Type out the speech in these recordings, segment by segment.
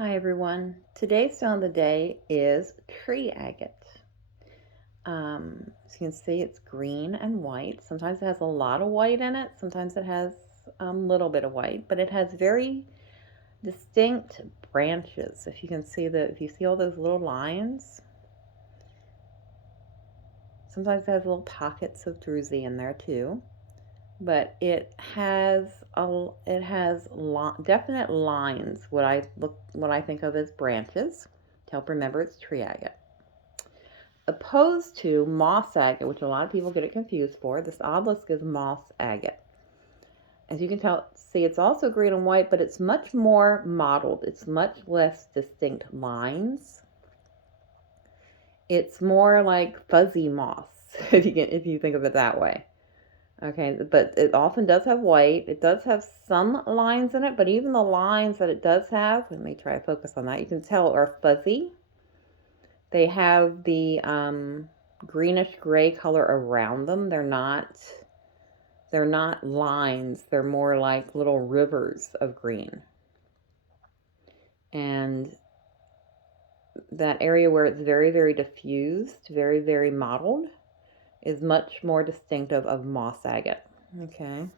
Hi everyone. Today's stone of the day is tree agate. As you can see, it's green and white. Sometimes it has a lot of white in it. Sometimes it has a little bit of white, but it has very distinct branches. If you see all those little lines, sometimes it has little pockets of druzy in there too. But it has definite lines. What I think of as branches to help remember it's tree agate. Opposed to moss agate, which a lot of people get it confused for. This obelisk is moss agate. As you can see, it's also green and white, but it's much more mottled. It's much less distinct lines. It's more like fuzzy moss, if you think of it that way. Okay, but it often does have white. It does have some lines in it, but even the lines that it does have, let me try to focus on that. You can tell are fuzzy. They have the greenish gray color around them. They're not lines. They're more like little rivers of green. And that area where it's very, very diffused, very, very mottled, is much more distinctive of moss agate. Okay.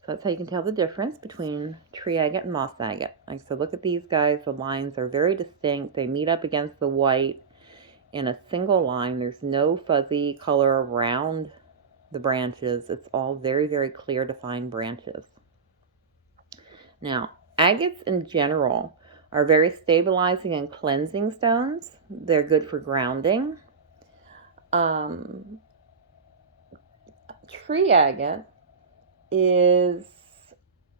So that's how you can tell the difference between tree agate and moss agate. Like, so look at these guys. The lines are very distinct. They meet up against the white in a single line. There's no fuzzy color around the branches. It's all very, very clear, defined branches. Now, agates in general are very stabilizing and cleansing stones. They're good for grounding. Tree agate is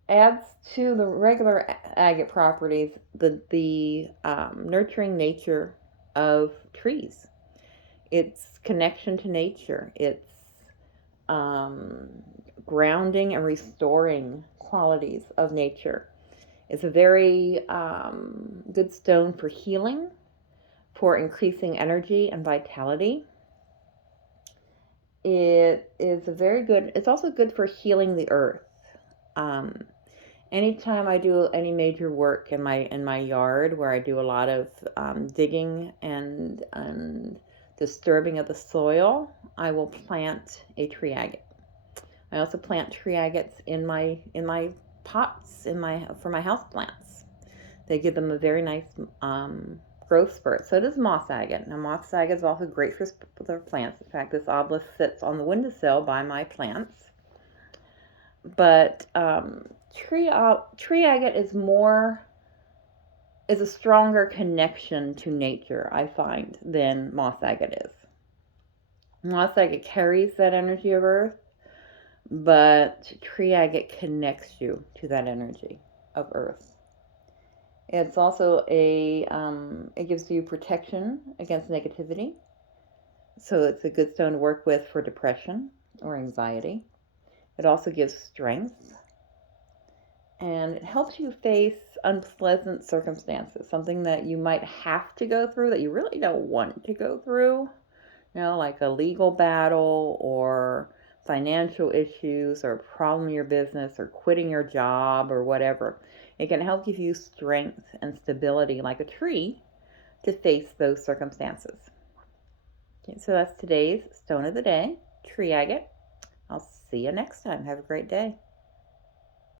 adds to the regular agate properties the nurturing nature of trees. Its connection to nature, its grounding and restoring qualities of nature. It's a very good stone for healing, for increasing energy and vitality. It's also good for healing the earth. Anytime I do any major work in my yard where I do a lot of digging and disturbing of the soil, I will plant a tree agate. I also plant tree agates in my pots for my house plants. They give them a very nice growth spurt. So does moss agate. Now, moss agate is also great for the plants. In fact, this obelisk sits on the windowsill by my plants. But tree agate is a stronger connection to nature, I find, than moss agate is. Moss agate carries that energy of earth, but tree agate connects you to that energy of earth. It's also it gives you protection against negativity. So it's a good stone to work with for depression or anxiety. It also gives strength. And it helps you face unpleasant circumstances, something that you might have to go through that you really don't want to go through. Like a legal battle or financial issues or a problem in your business or quitting your job or whatever. It can help give you strength and stability like a tree to face those circumstances. Okay, so that's today's stone of the day, tree agate. I'll see you next time. Have a great day.